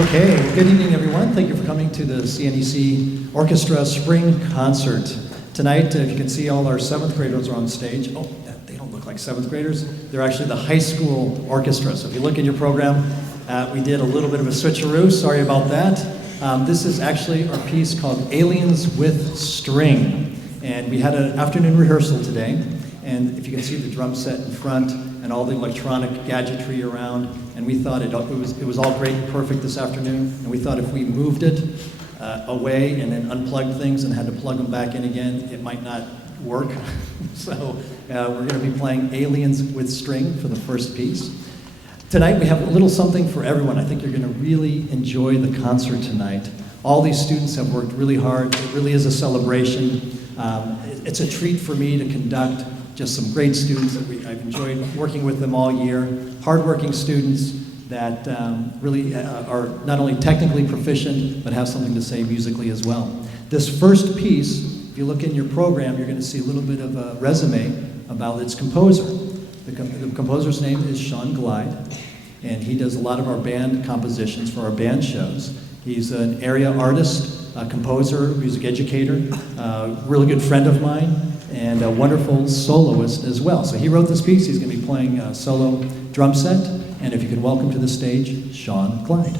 Okay, well, good evening, everyone. Thank you for coming to the CNEC Orchestra Spring Concert. Tonight, if you can see, all our 7th graders are on stage. Oh, they don't look like 7th graders. They're actually the high school orchestra. So if you look in your program, we did a little bit of a switcheroo. Sorry about that. This is actually our piece called Aliens with String. And we had an afternoon rehearsal today. And if you can see the drum set in front and all the electronic gadgetry around, and we thought it was all great and perfect this afternoon, and we thought if we moved it away and then unplugged things and had to plug them back in again, it might not work. So we're going to be playing Aliens with String for the first piece. Tonight we have a little something for everyone. I think you're going to really enjoy the concert tonight. All these students have worked really hard. It really is a celebration. It's a treat for me to conduct just some great students that I've enjoyed working with them all year. Hardworking students that really are not only technically proficient, but have something to say musically as well. This first piece, if you look in your program, you're going to see a little bit of a resume about its composer. The composer's name is Shawn Glyde, and he does a lot of our band compositions for our band shows. He's an area artist, a composer, music educator, really good friend of mine, and a wonderful soloist as well. So he wrote this piece. He's going to be playing a solo drum set. And if you can welcome to the stage, Shawn Glyde.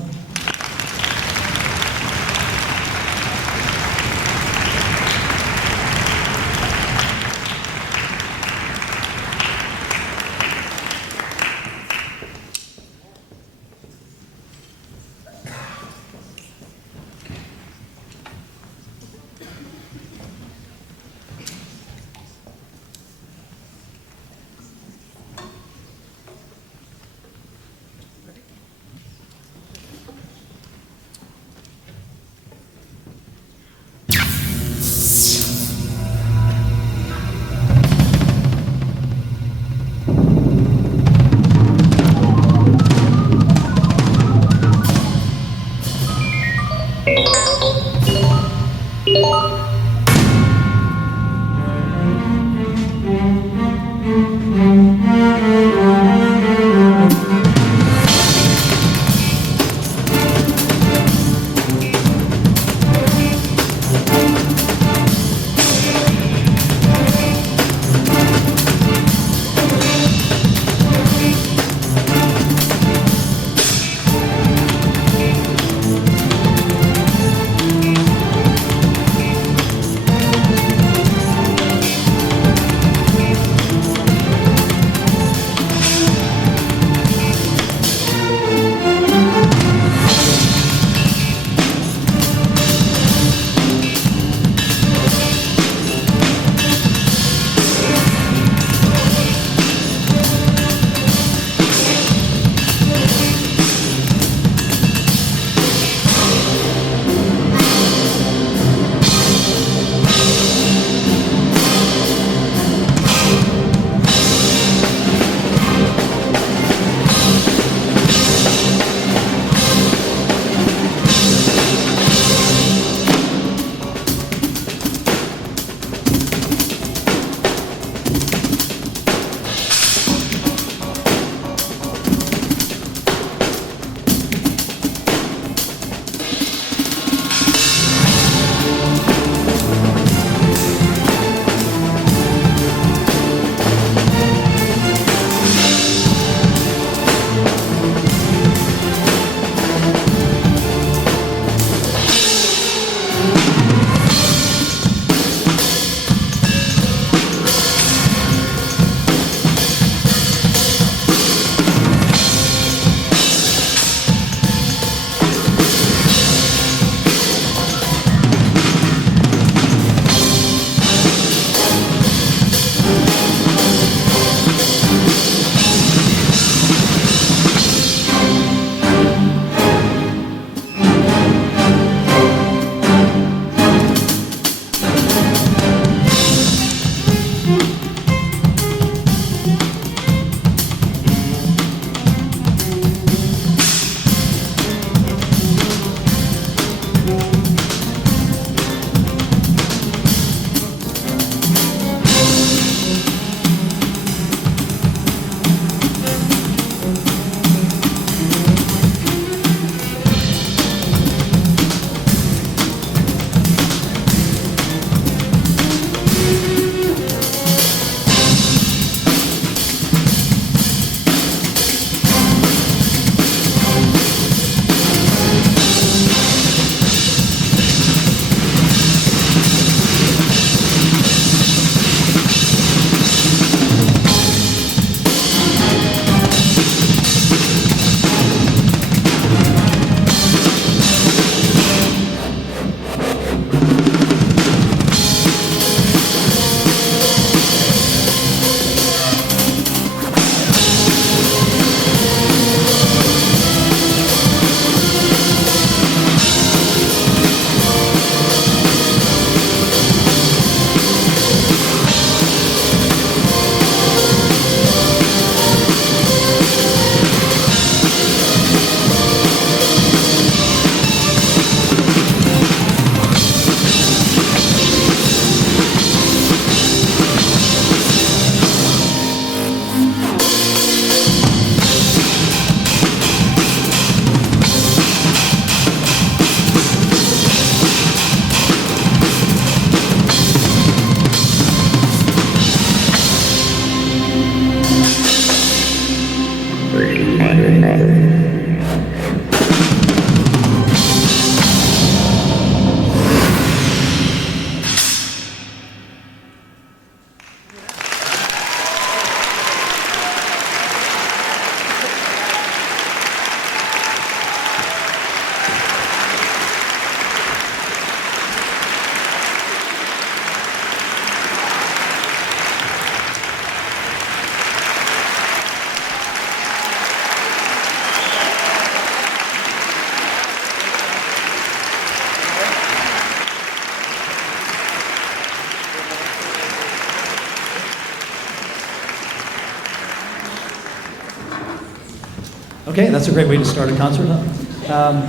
Okay, that's a great way to start a concert, huh?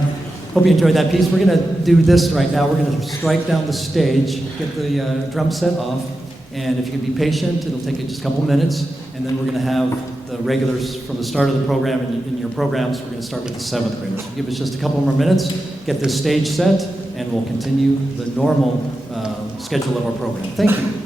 Hope you enjoyed that piece. We're going to do this right now. We're going to strike down the stage, get the drum set off, and if you can be patient, it'll take you just a couple minutes, and then we're going to have the regulars from the start of the program. In your programs, we're going to start with the 7th graders. Give us just a couple more minutes, get this stage set, and we'll continue the normal schedule of our program. Thank you.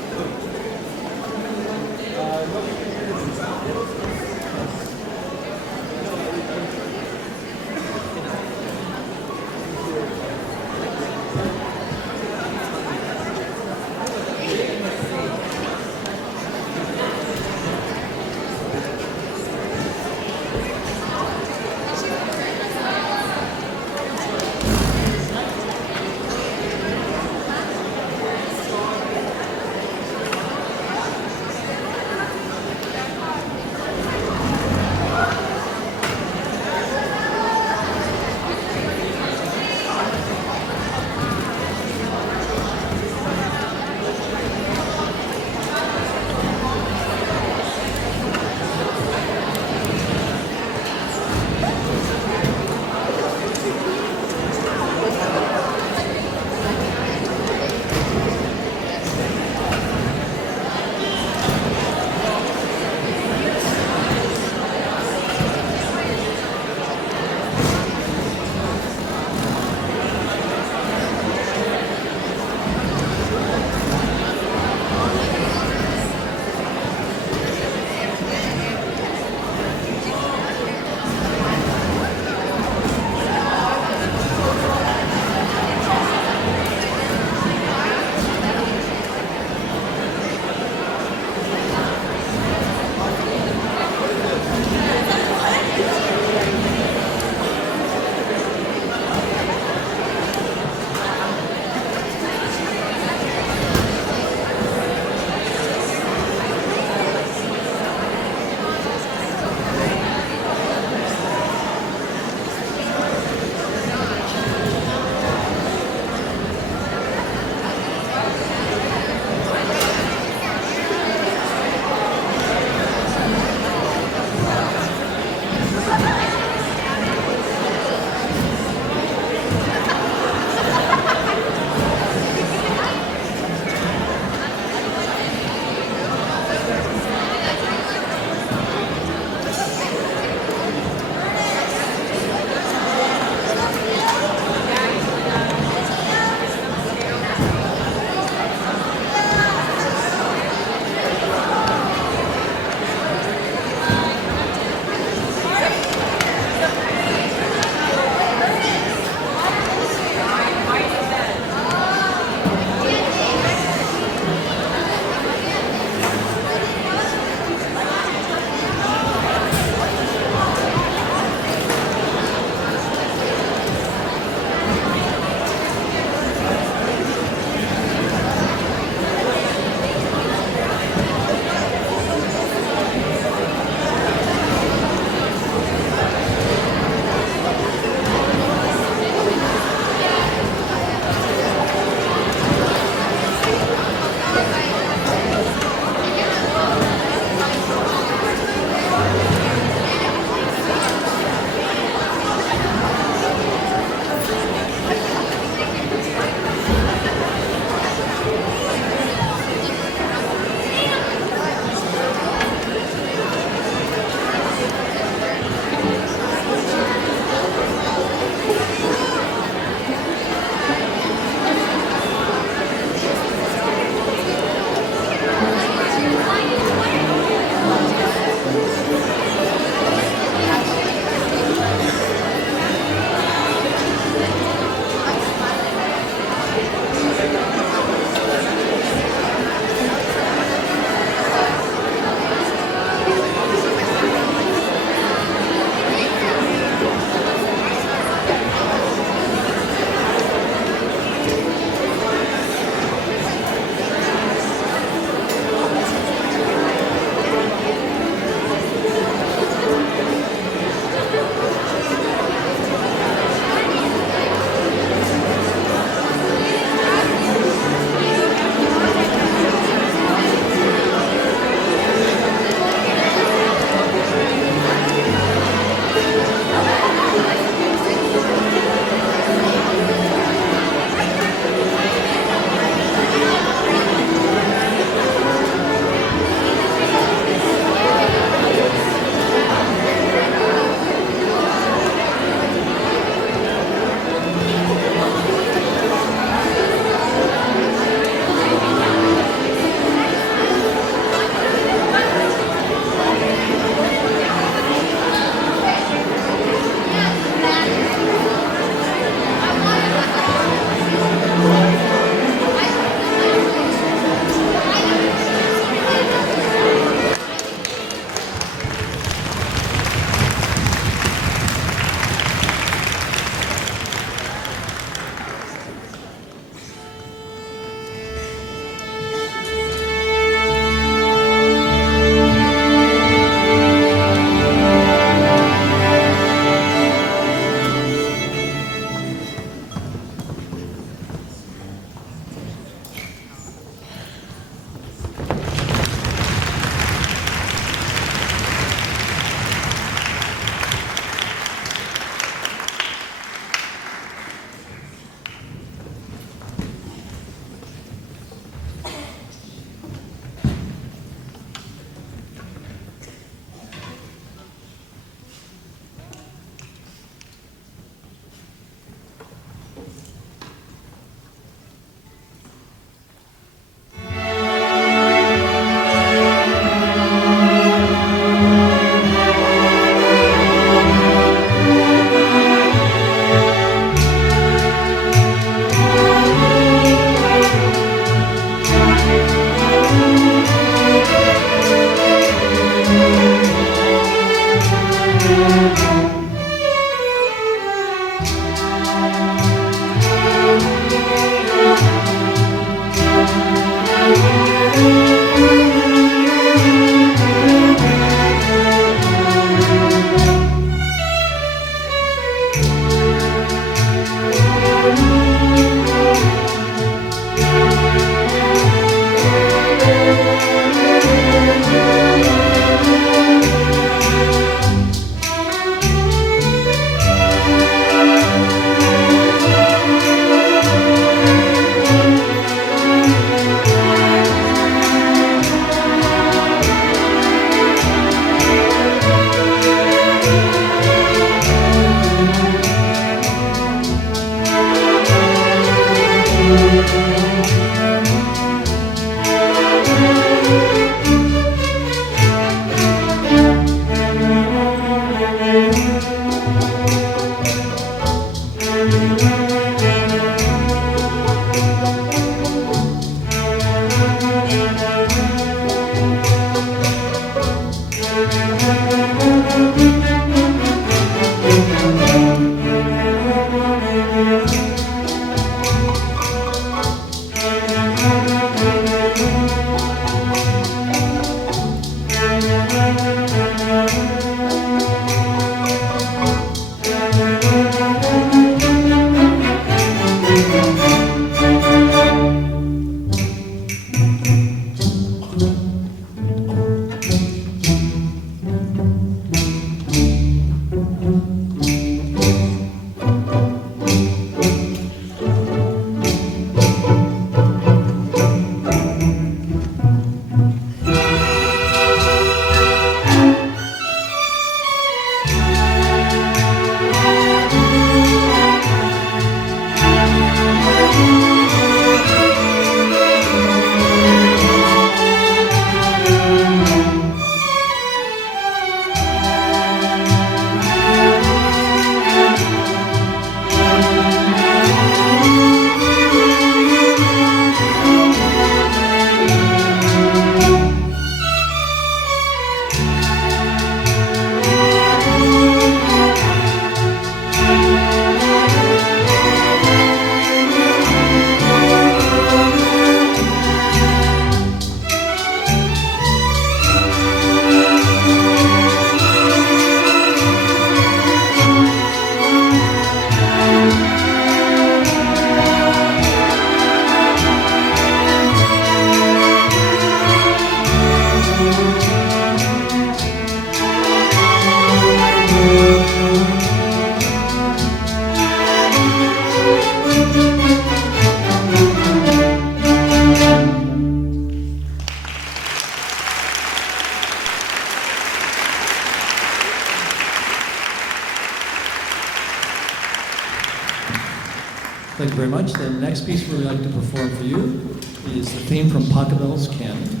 Thank you very much. The next piece we'd like to perform for you is the theme from Pachelbel's Canon.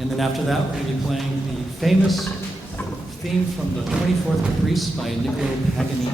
And then after that, we're going to be playing the famous theme from the 24th Caprice by Niccolo Paganini.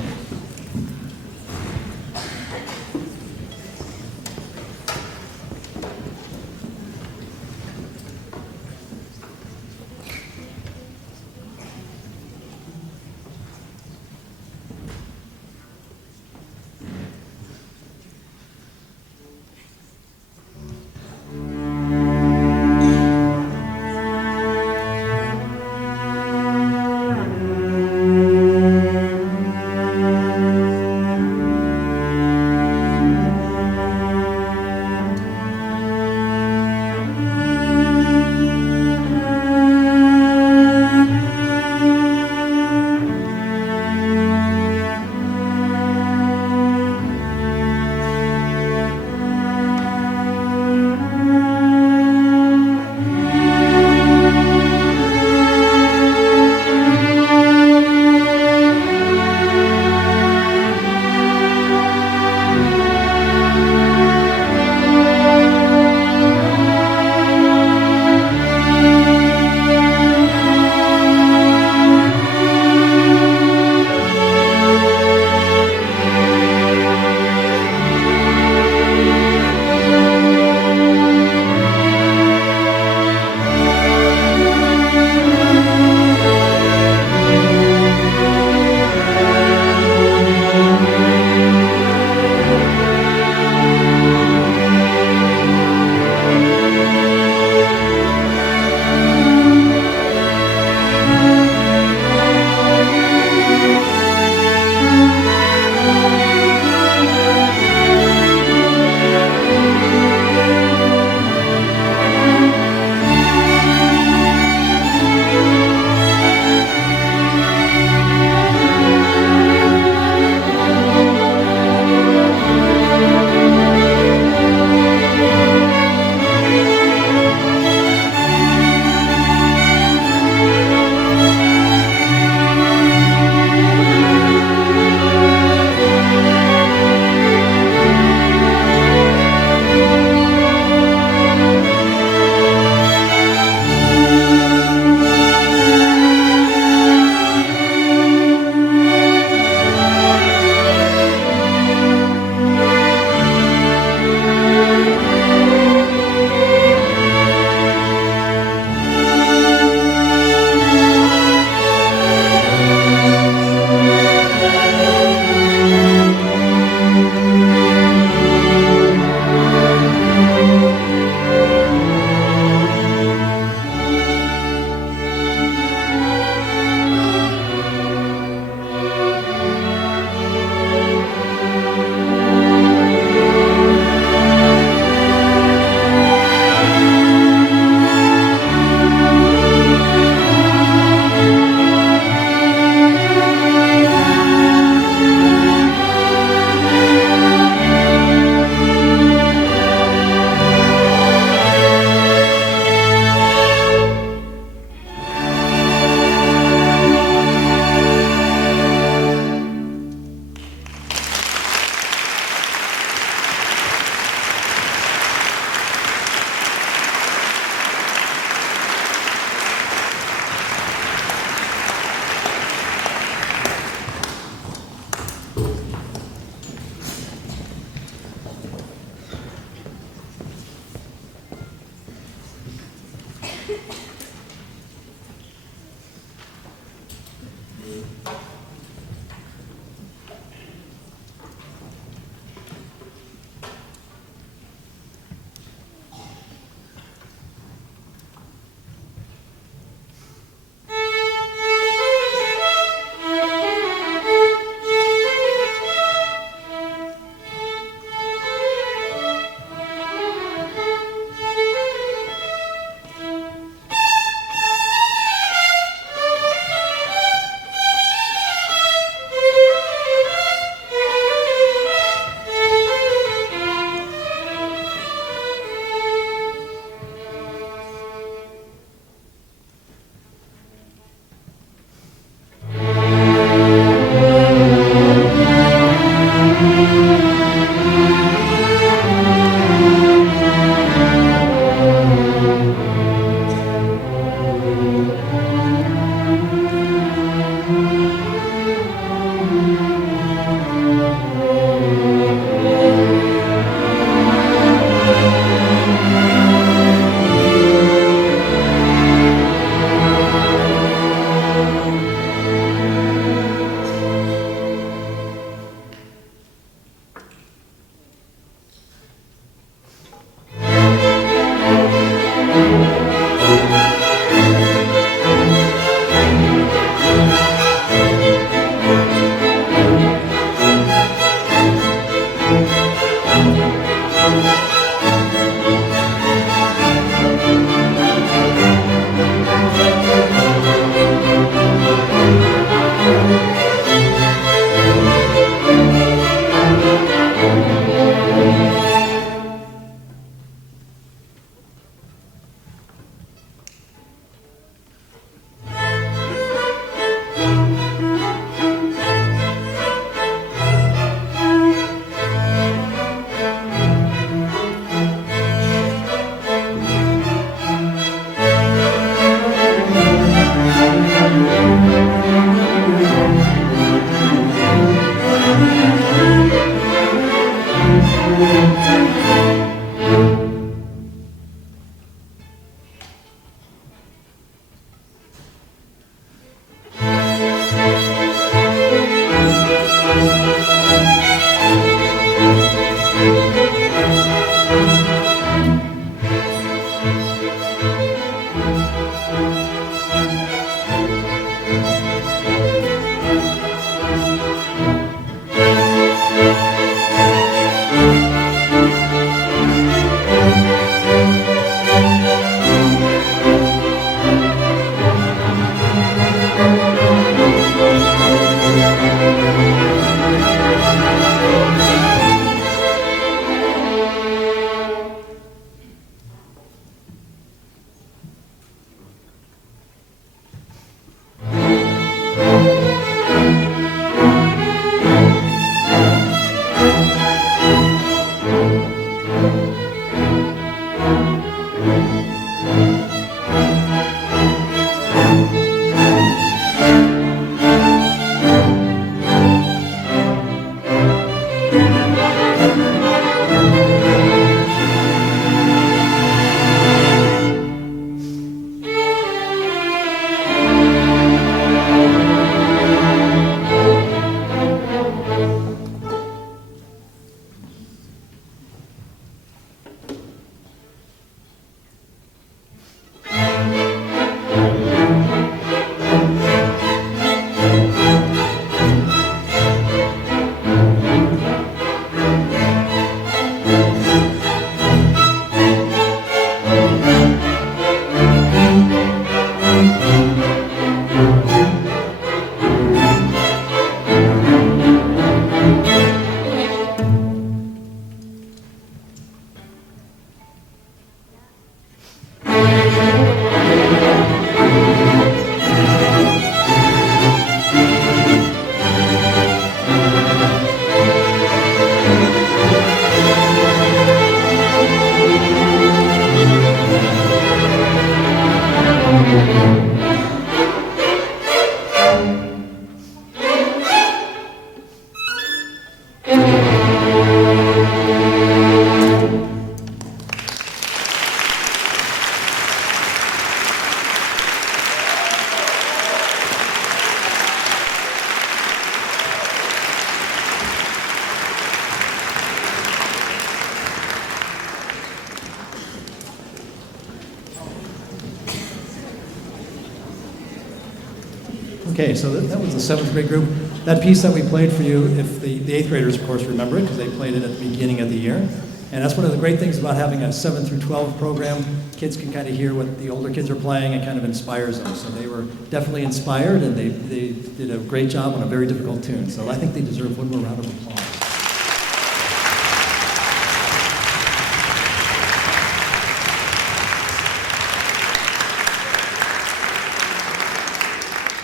Okay, so that was the seventh grade group. That piece that we played for you, if the eighth graders, of course, remember it because they played it at the beginning of the year. And that's one of the great things about having a 7 through 12 program. Kids can kind of hear what the older kids are playing. It kind of inspires them. So they were definitely inspired, and they did a great job on a very difficult tune. So I think they deserve one more round of applause.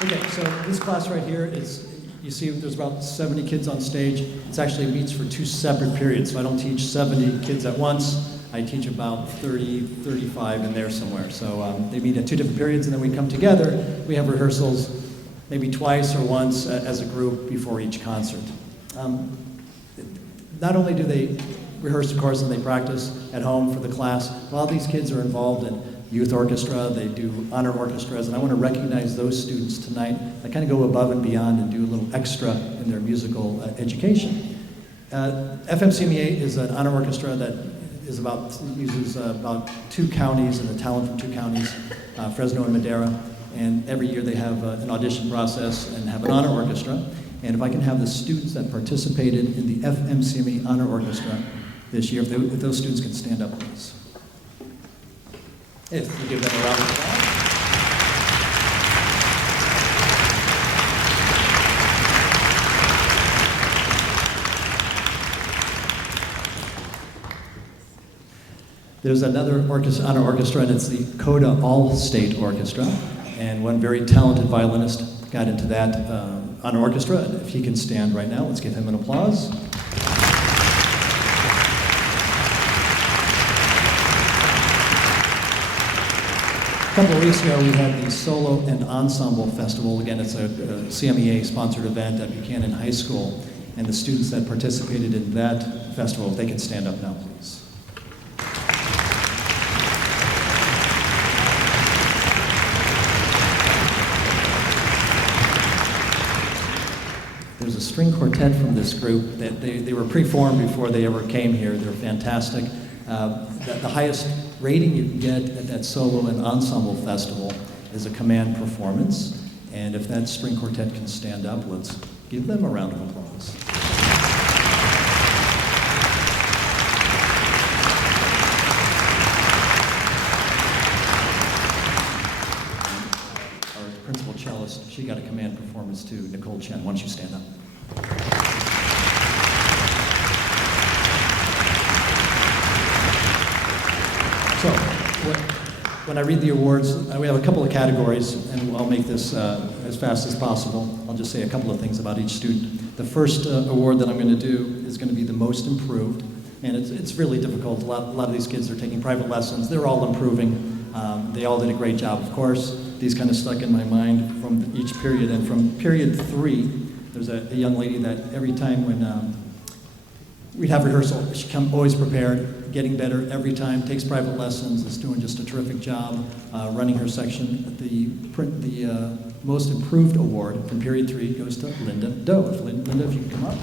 Okay, so this class right here is, you see there's about 70 kids on stage. It actually meets for 2 separate periods, so I don't teach 70 kids at once. I teach about 30, 35 in there somewhere. So they meet at 2 different periods, and then we come together. We have rehearsals maybe twice or once as a group before each concert. Not only do they rehearse, of course, and they practice at home for the class, a lot of these kids are involved in youth orchestra, they do honor orchestras, and I want to recognize those students tonight that kind of go above and beyond and do a little extra in their musical education. FMCME is an honor orchestra that is uses about 2 counties and a talent from 2 counties, Fresno and Madera, and every year they have an audition process and have an honor orchestra. And if I can have the students that participated in the FMCME honor orchestra this year. If those students can stand up, please. If you give them a round of applause. There's another honor orchestra, and it's the Coda All-State Orchestra. And one very talented violinist got into that honor orchestra. And if he can stand right now, let's give him an applause. A couple of weeks ago, we had the Solo and Ensemble Festival. Again, it's a CMEA-sponsored event at Buchanan High School. And the students that participated in that festival, if they can stand up now, please. There's a string quartet from this group that they were pre-formed before they ever came here. They're fantastic. The highest rating you can get at that solo and ensemble festival is a command performance. And if that string quartet can stand up, let's give them a round of applause. Our principal cellist, she got a command performance too, Nicole Chen. Why don't you stand up? So, when I read the awards, we have a couple of categories, and I'll make this as fast as possible. I'll just say a couple of things about each student. The first award that I'm going to do is going to be the most improved, and it's really difficult. A lot of these kids are taking private lessons. They're all improving. They all did a great job, of course. These kind of stuck in my mind from each period, and from period 3, there's a young lady that every time when we'd have rehearsal, she'd come always prepared, getting better every time, takes private lessons, is doing just a terrific job running her section. The most improved award from period 3 goes to Linda Doe. Linda, if you can come up.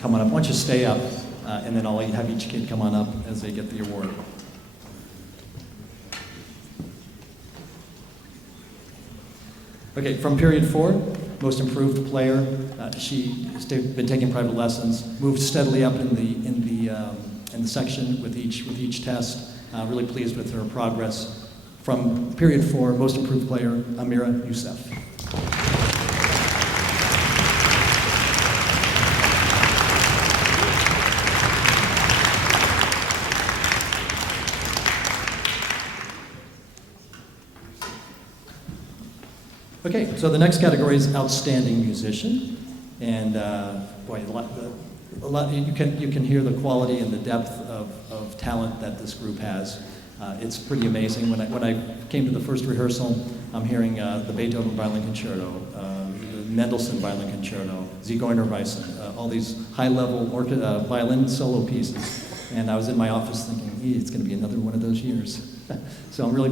Come on up. Why don't you stay up, and then I'll have each kid come on up as they get the award. Okay, from period 4, most improved player. She's been taking private lessons, moved steadily up in the section with each test. Really pleased with her progress. From period 4, most improved player, Amira Youssef. Okay, so the next category is outstanding musician, and boy, you can hear the quality and the depth of talent that this group has. It's pretty amazing. When I came to the first rehearsal, I'm hearing the Beethoven Violin Concerto, the Mendelssohn Violin Concerto, Shaghoian Weisen, all these high-level violin solo pieces, and I was in my office thinking, it's going to be another one of those years. So I'm really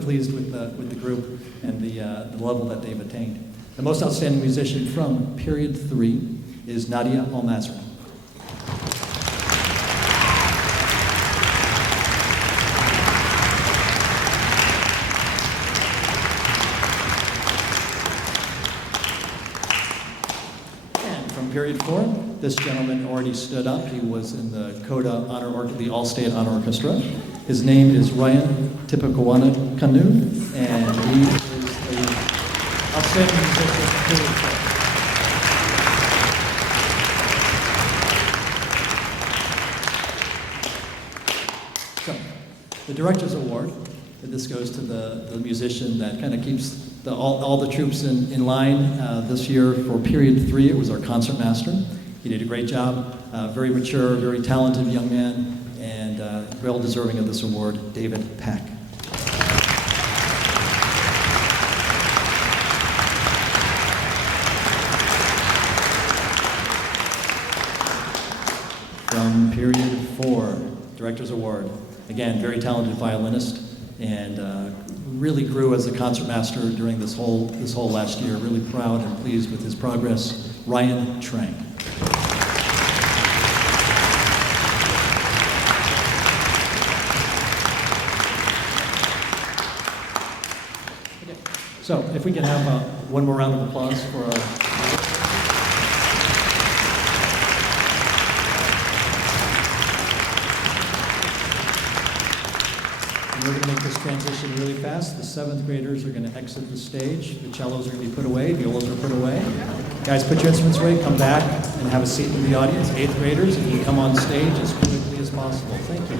pleased with the group and the level that they've attained. The most outstanding musician from period 3 is Nadia Almazra. And from period 4, this gentleman already stood up. He was in the Coda the All-State Honor Orchestra. His name is Ryan Tipakowana Kanu, and he is the outstanding musician. So, the Director's Award, and this goes to the musician that kind of keeps all the troops in line. This year for period 3, it was our concertmaster. He did a great job, very mature, very talented young man, and well deserving of this award, David Pack. From period 4, Director's Award. Again, very talented violinist, and really grew as a concertmaster during this whole last year. Really proud and pleased with his progress, Ryan Trang. So if we can have one more round of applause for our... We're going to make this transition really fast. The 7th graders are going to exit the stage. The cellos are going to be put away. Violas are put away. Guys, put your instruments away. Come back and have a seat in the audience. 8th graders, if you come on stage as quickly as possible. Thank you.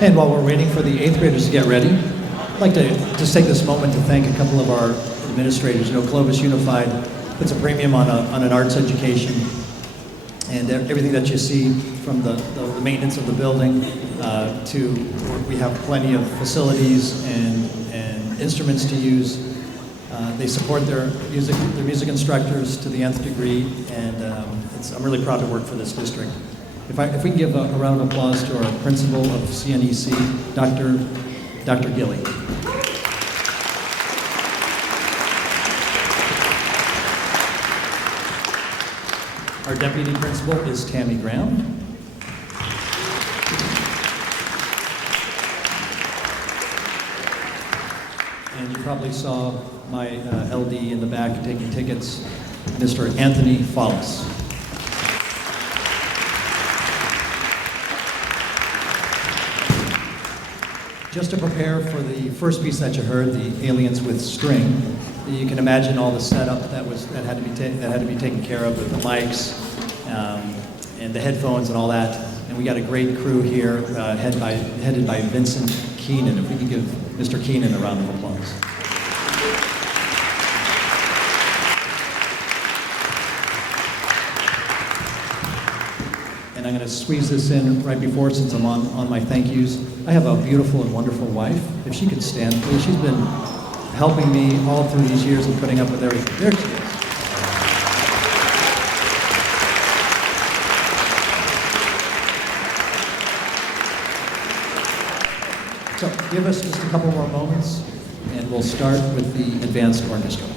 And while we're waiting for the 8th graders to get ready, I'd like to just take this moment to thank a couple of our administrators. You know, Clovis Unified puts a premium on an arts education, and everything that you see from the maintenance of the building to we have plenty of facilities and instruments to use. They support their music instructors to the nth degree, and I'm really proud to work for this district. If we can give a round of applause to our principal of CNEC, Dr. Gilly. Our deputy principal is Tammy Graham. And you probably saw my LD in the back taking tickets, Mr. Anthony Follis. Just to prepare for the first piece that you heard, the Aliens with String, you can imagine all the setup that had to be taken care of with the mics and the headphones and all that. And we got a great crew here, headed by Vincent Keenan. If we can give Mr. Keenan a round of applause. And I'm going to squeeze this in right before, since I'm on my thank yous. I have a beautiful and wonderful wife. If she could stand, please. She's been helping me all through these years and putting up with everything. There she is. So give us just a couple more moments, and we'll start with the advanced orchestra.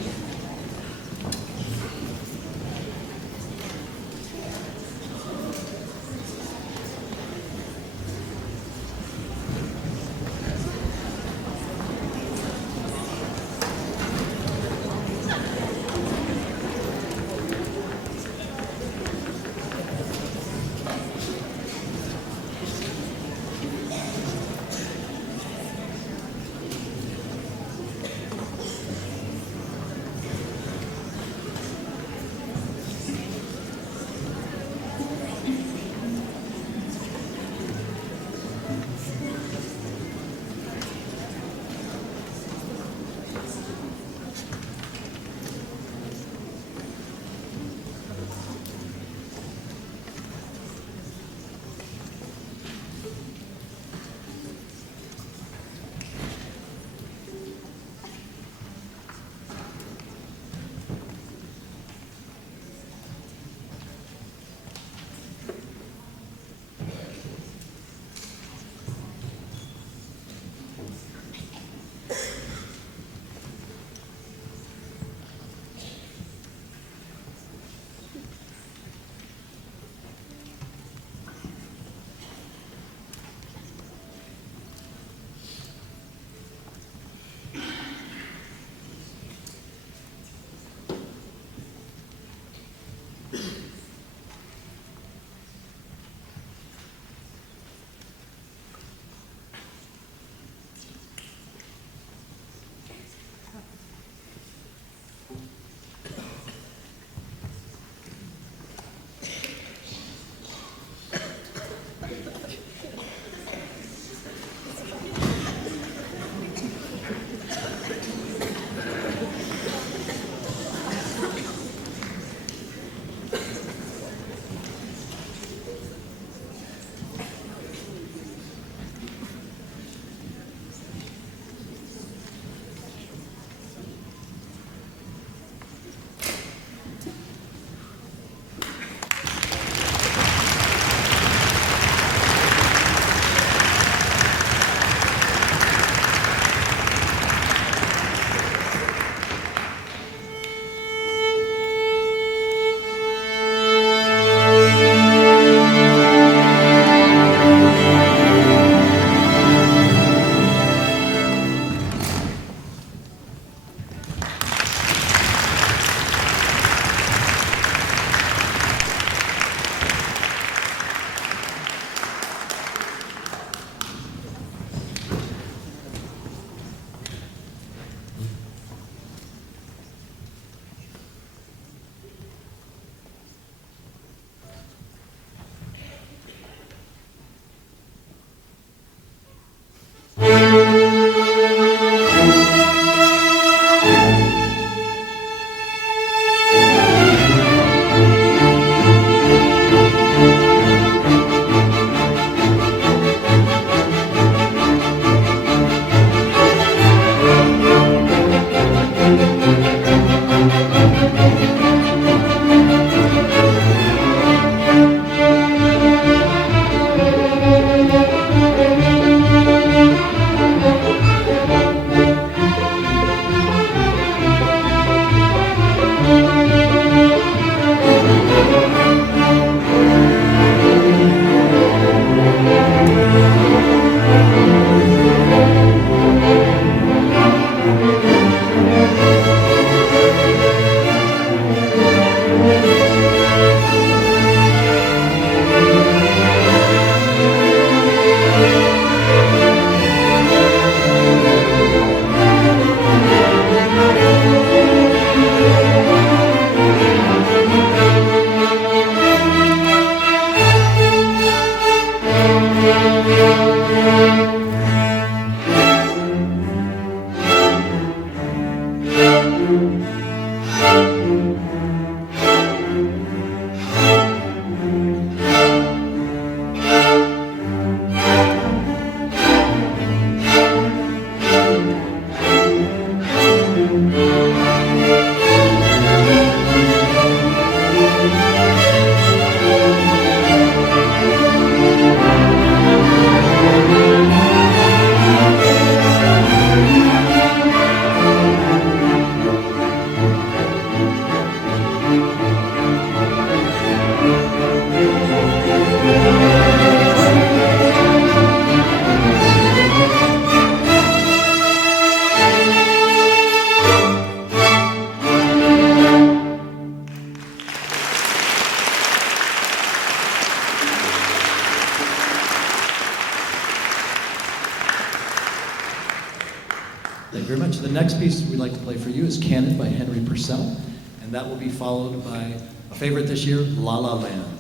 Thank you very much. The next piece we'd like to play for you is Canon by Henry Purcell, and that will be followed by a favorite this year, La La Land.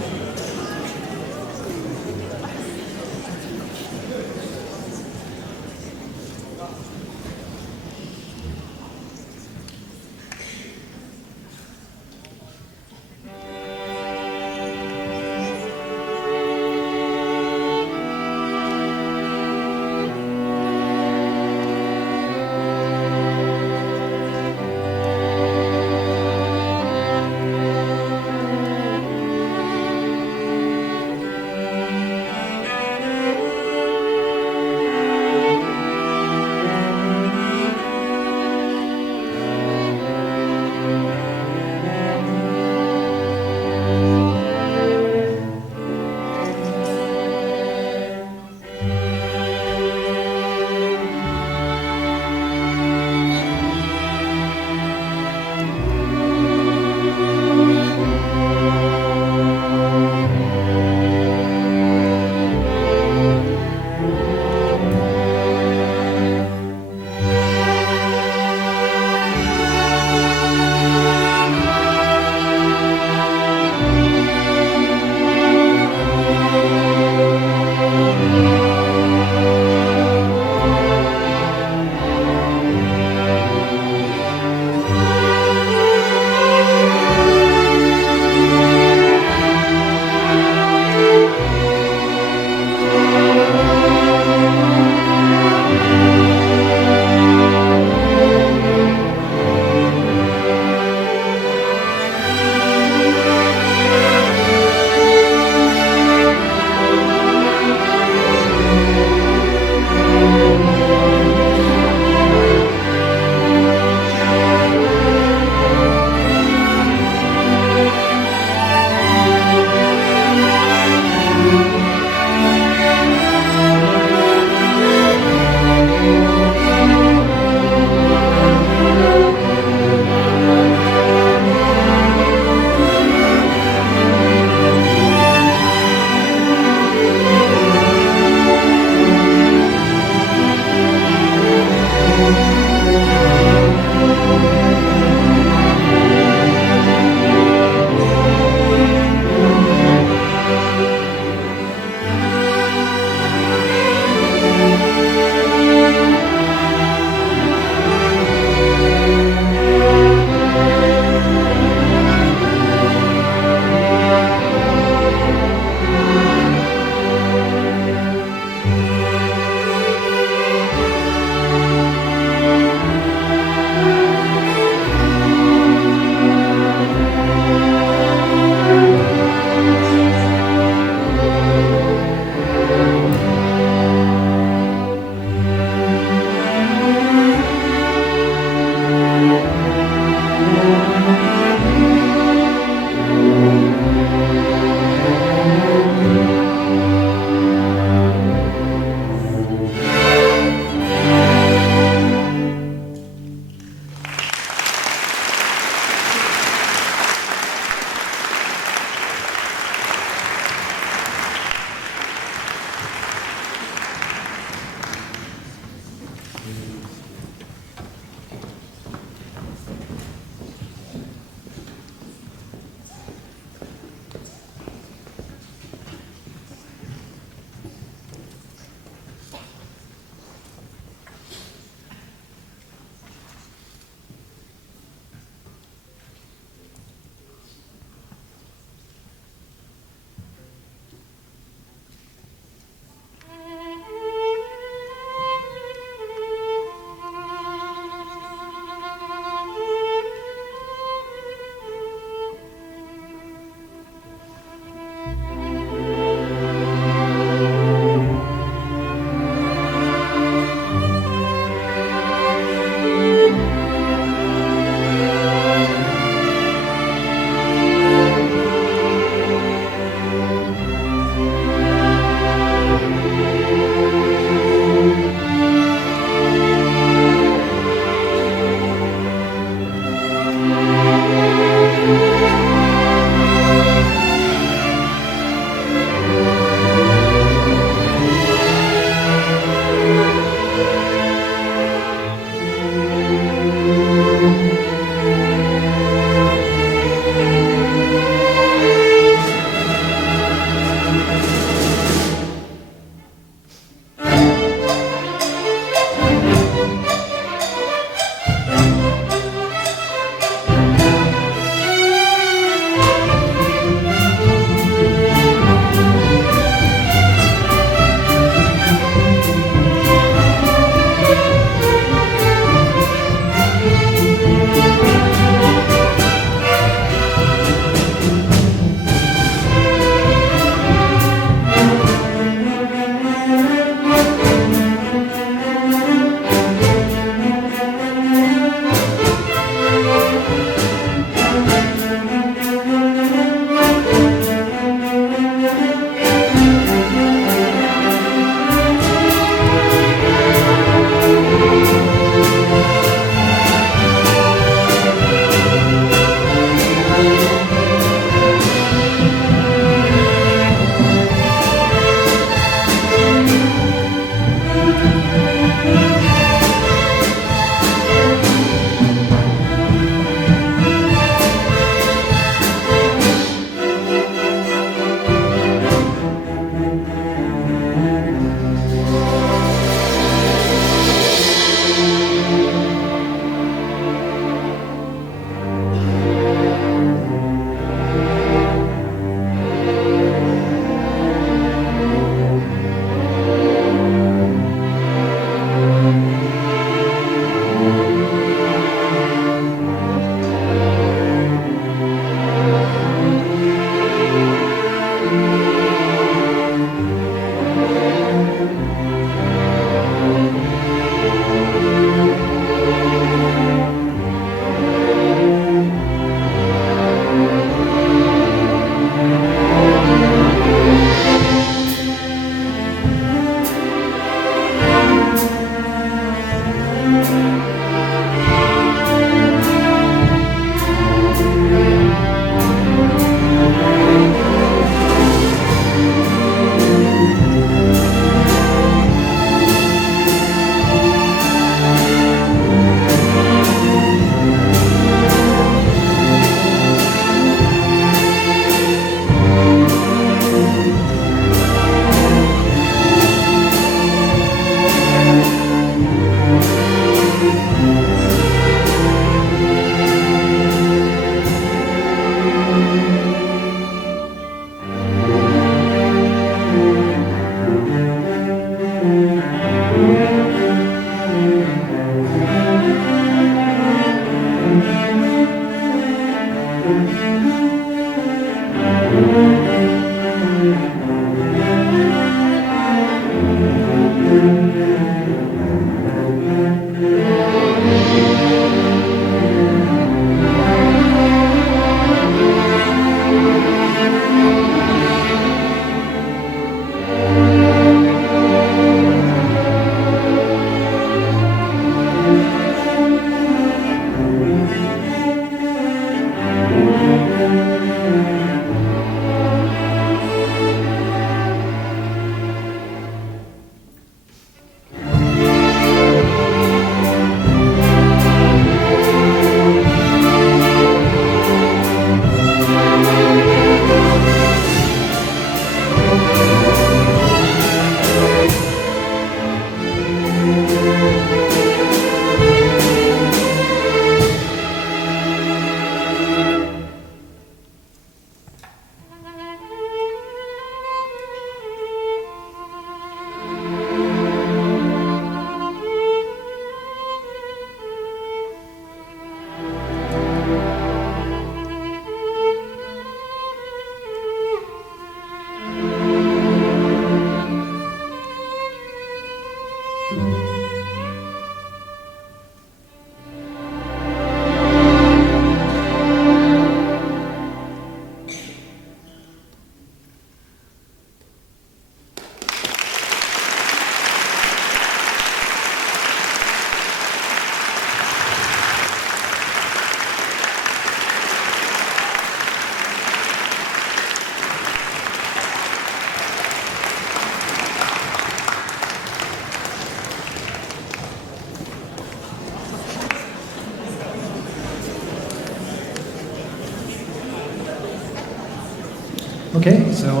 Okay, so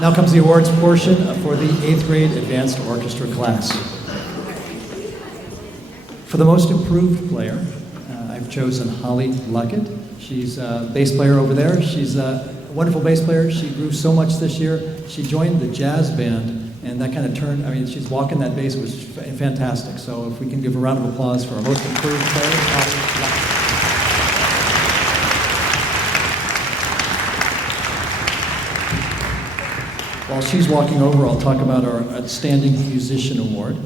now comes the awards portion for the 8th grade advanced orchestra class. For the most improved player, I've chosen Holly Luckett. She's a bass player over there. She's a wonderful bass player. She grew so much this year. She joined the jazz band, and that kind of turned, I mean, she's walking that bass. It was fantastic. So if we can give a round of applause for our most improved player, Holly Luckett. While she's walking over, I'll talk about our Outstanding Musician Award.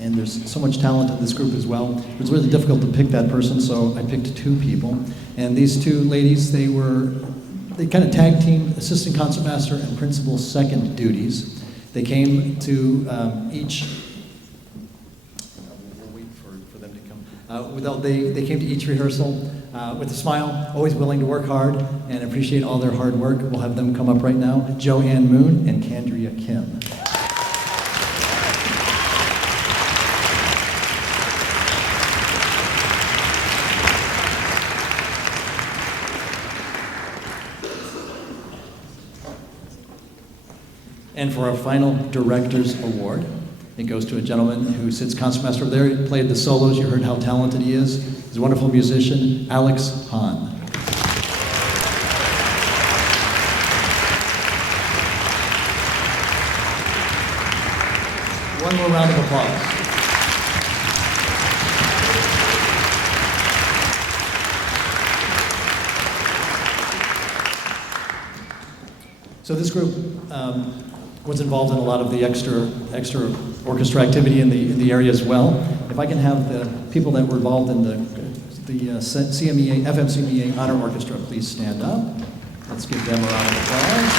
And there's so much talent in this group as well. It was really difficult to pick that person, so I picked 2 people. And these 2 ladies, they kind of tag team assistant concertmaster and principal second duties. They came to each. We'll wait for them to come. They came to each rehearsal with a smile, always willing to work hard and appreciate all their hard work. We'll have them come up right now. Joanne Moon and Candria Kim. And for our final Director's Award, it goes to a gentleman who sits concertmaster over there. He played the solos. You heard how talented he is. He's a wonderful musician, Alex Hahn. One more round of applause. So this group was involved in a lot of the extra orchestra activity in the area as well. If I can have the people that were involved in the CMEA, FMCMEA Honor Orchestra, please stand up. Let's give them a round of applause.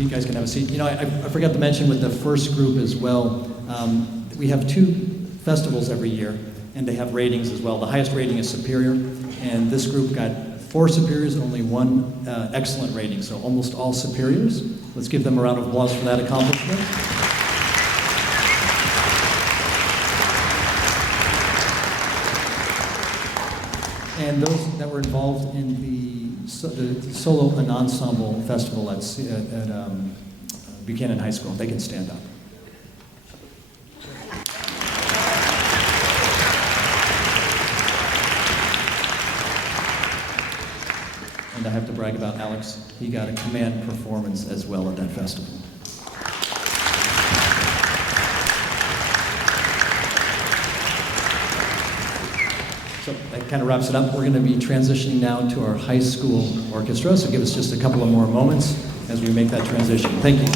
You guys can have a seat. You know, I forgot to mention with the first group as well, we have 2 festivals every year, and they have ratings as well. The highest rating is Superior, and this group got 4 Superiors and only 1 excellent rating, so almost all Superiors. Let's give them a round of applause for that accomplishment. And those that were involved in the Solo and Ensemble Festival at Buchanan High School, they can stand up. And I have to brag about Alex. He got a command performance as well at that festival. So that kind of wraps it up. We're going to be transitioning now to our high school orchestra, so give us just a couple of more moments as we make that transition. Thank you.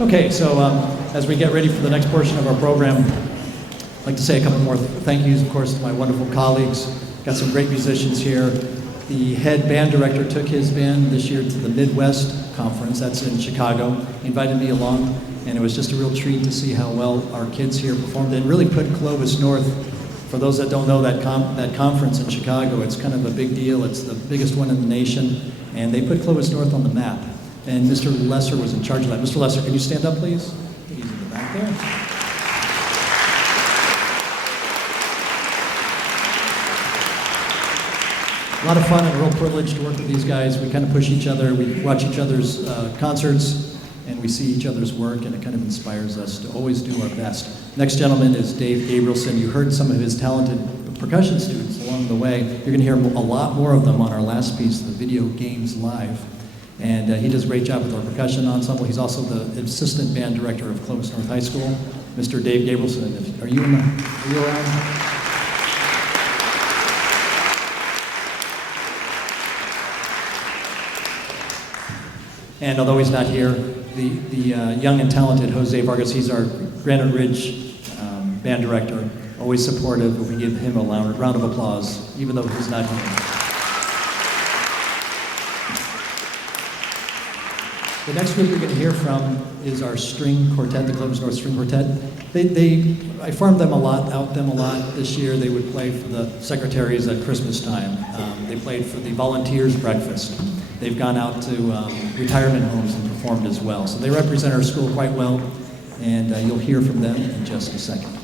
Okay, so as we get ready for the next portion of our program, I'd like to say a couple more thank yous, of course, to my wonderful colleagues. Got some great musicians here. The head band director took his band this year to the Midwest Conference. That's in Chicago. He invited me along, and it was just a real treat to see how well our kids here performed and really put Clovis North. For those that don't know that conference in Chicago, it's kind of a big deal. It's the biggest one in the nation, and they put Clovis North on the map. And Mr. Lesser was in charge of that. Mr. Lesser, can you stand up, please? I think he's in the back there. A lot of fun and a real privilege to work with these guys. We kind of push each other, we watch each other's concerts, and we see each other's work, and it kind of inspires us to always do our best. Next gentleman is Dave Gabrielson. You heard some of his talented percussion students along the way. You're going to hear a lot more of them on our last piece, the Video Games Live. And he does a great job with our percussion ensemble. He's also the assistant band director of Clovis North High School. Mr. Dave Gabrielson, are you around? And although he's not here, the young and talented Jose Vargas, he's our Granite Ridge band director, always supportive. We give him a round of applause, even though he's not here. The next group you're going to hear from is our string quartet, the Clovis North String Quartet. I farmed them a lot this year. They would play for the secretaries at Christmas time. They played for the volunteers breakfast. They've gone out to retirement homes and performed as well. So they represent our school quite well, and you'll hear from them in just a second.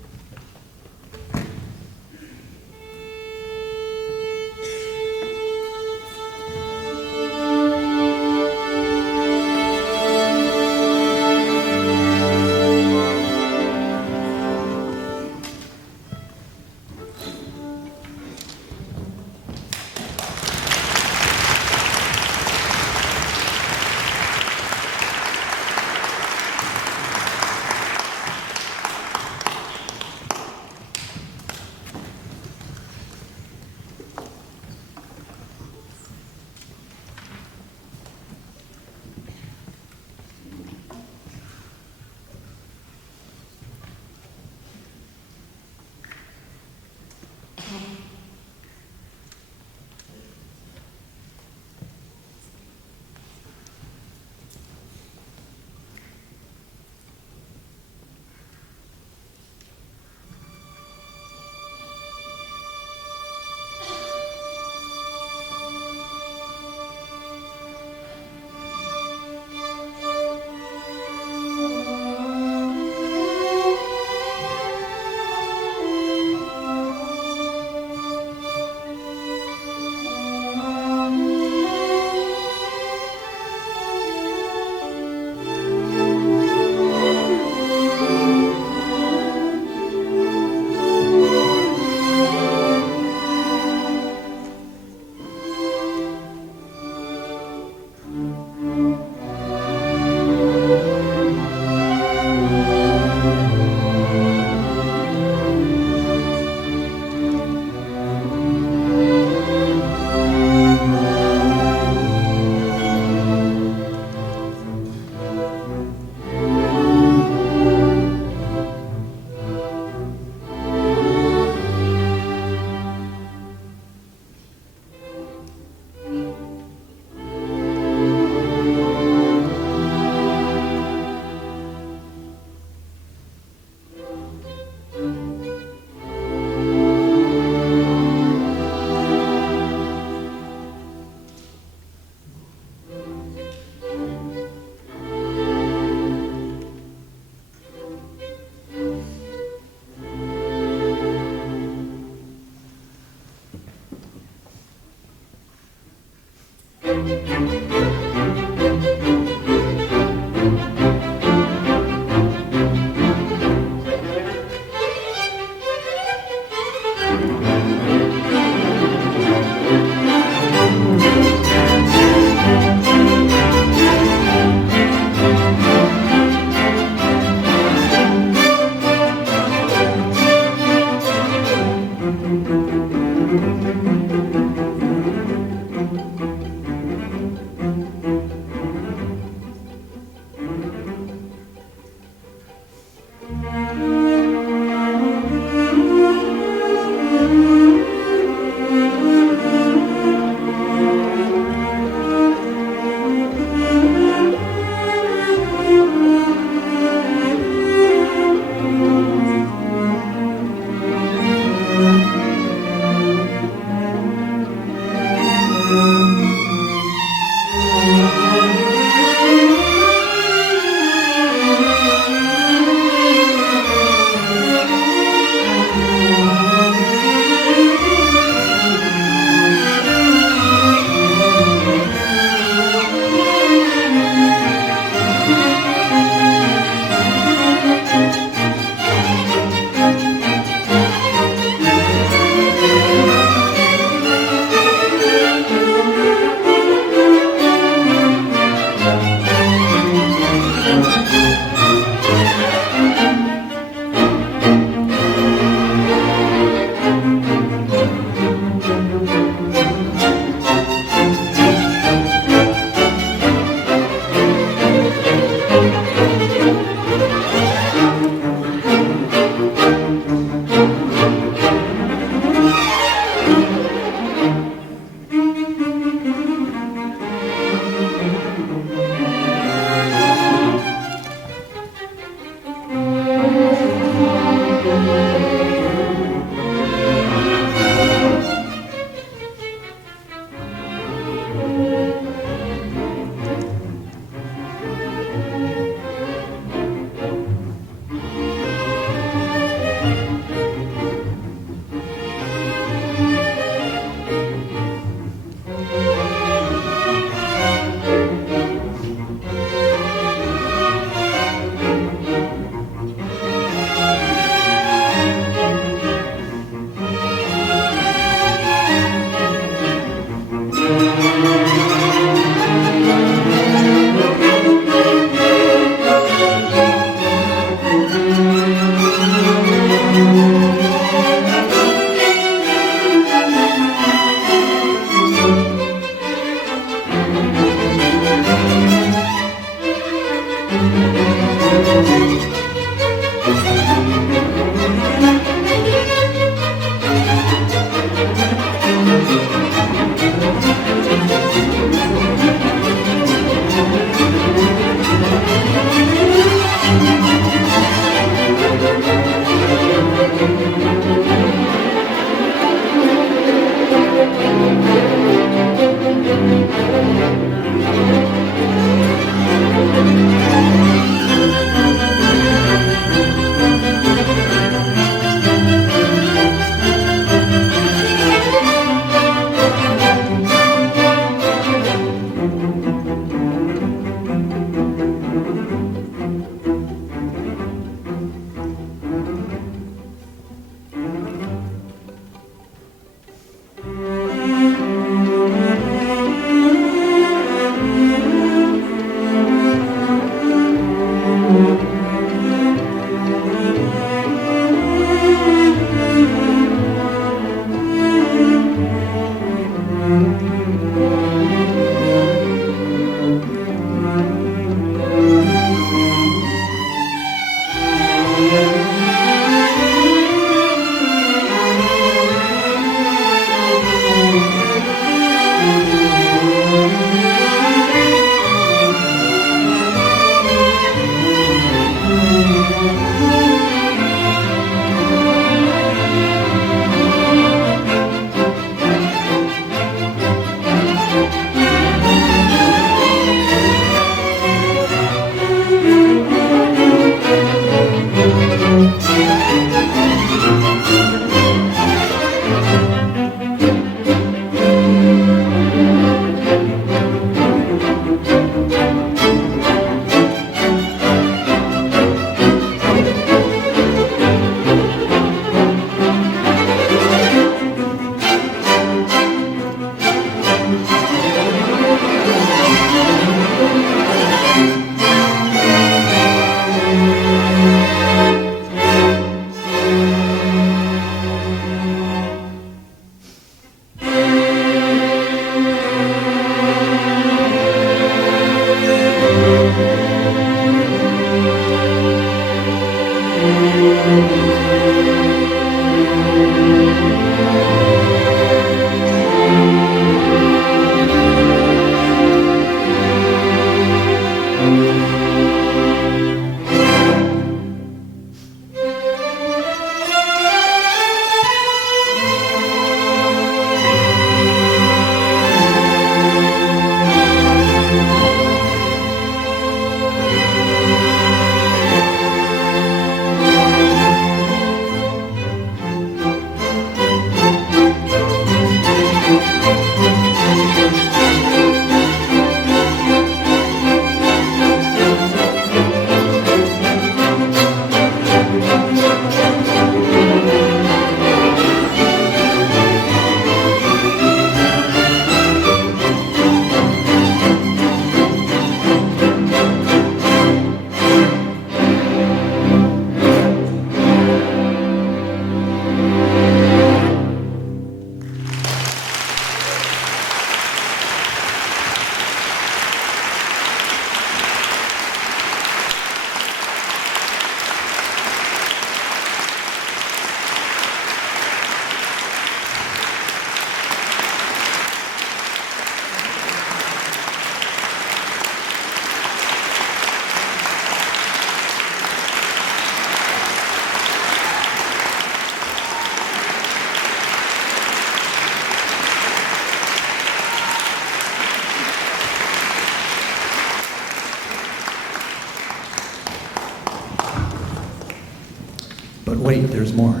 But wait, there's more.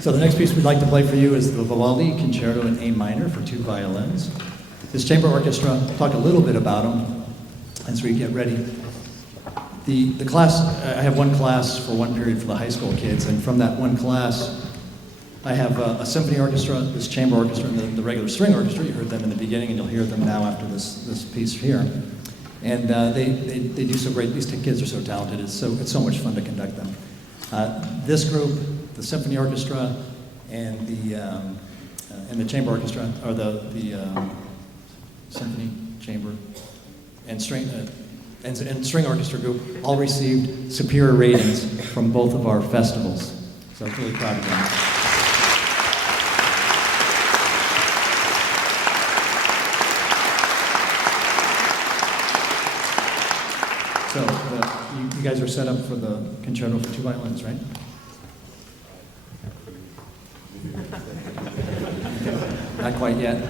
So the next piece we'd like to play for you is the Vivaldi Concerto in A minor for 2 violins. This chamber orchestra, I'll talk a little bit about them as we get ready. The class, I have one class for one period for the high school kids, and from that one class, I have a symphony orchestra, this chamber orchestra, and the regular string orchestra. You heard them in the beginning, and you'll hear them now after this piece here. And they do so great. These kids are so talented. It's so much fun to conduct them. This group, the symphony orchestra, and the chamber orchestra, or the symphony, chamber, and string orchestra group, all received superior ratings from both of our festivals. So I'm really proud of them. So you guys are set up for the concerto for 2 violins, right? Not quite yet.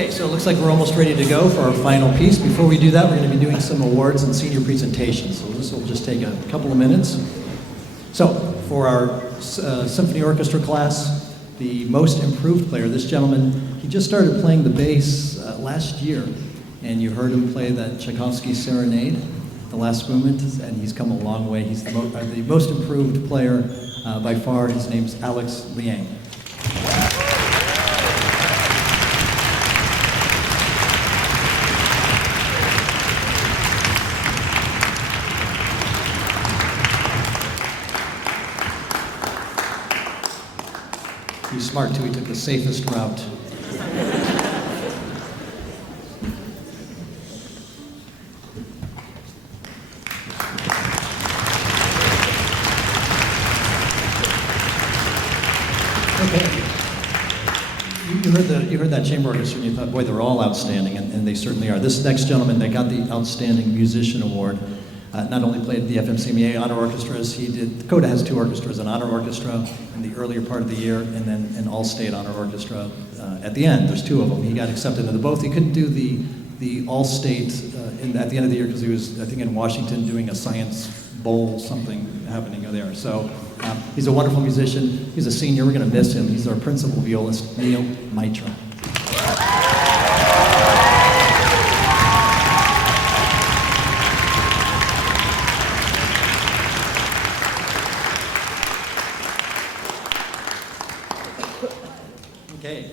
Okay, so it looks like we're almost ready to go for our final piece. Before we do that, we're going to be doing some awards and senior presentations. So this will just take a couple of minutes. So for our symphony orchestra class, the most improved player, this gentleman, he just started playing the bass last year, and you heard him play that Tchaikovsky Serenade, the last movement, and he's come a long way. He's the most improved player by far. His name's Alex Liang. He's smart too, he took the safest route. You heard that chamber orchestra and you thought, boy, they're all outstanding, and they certainly are. This next gentleman, they got the Outstanding Musician Award. Not only played the FMCMA honor orchestras, Dakota has 2 orchestras, an honor orchestra in the earlier part of the year, and then an all-state honor orchestra at the end. There's 2 of them. He got accepted into both. He couldn't do the all-state at the end of the year because he was, I think, in Washington doing a science bowl, something happening there. So he's a wonderful musician. He's a senior. We're going to miss him. He's our principal violist, Neil Mitra. Okay.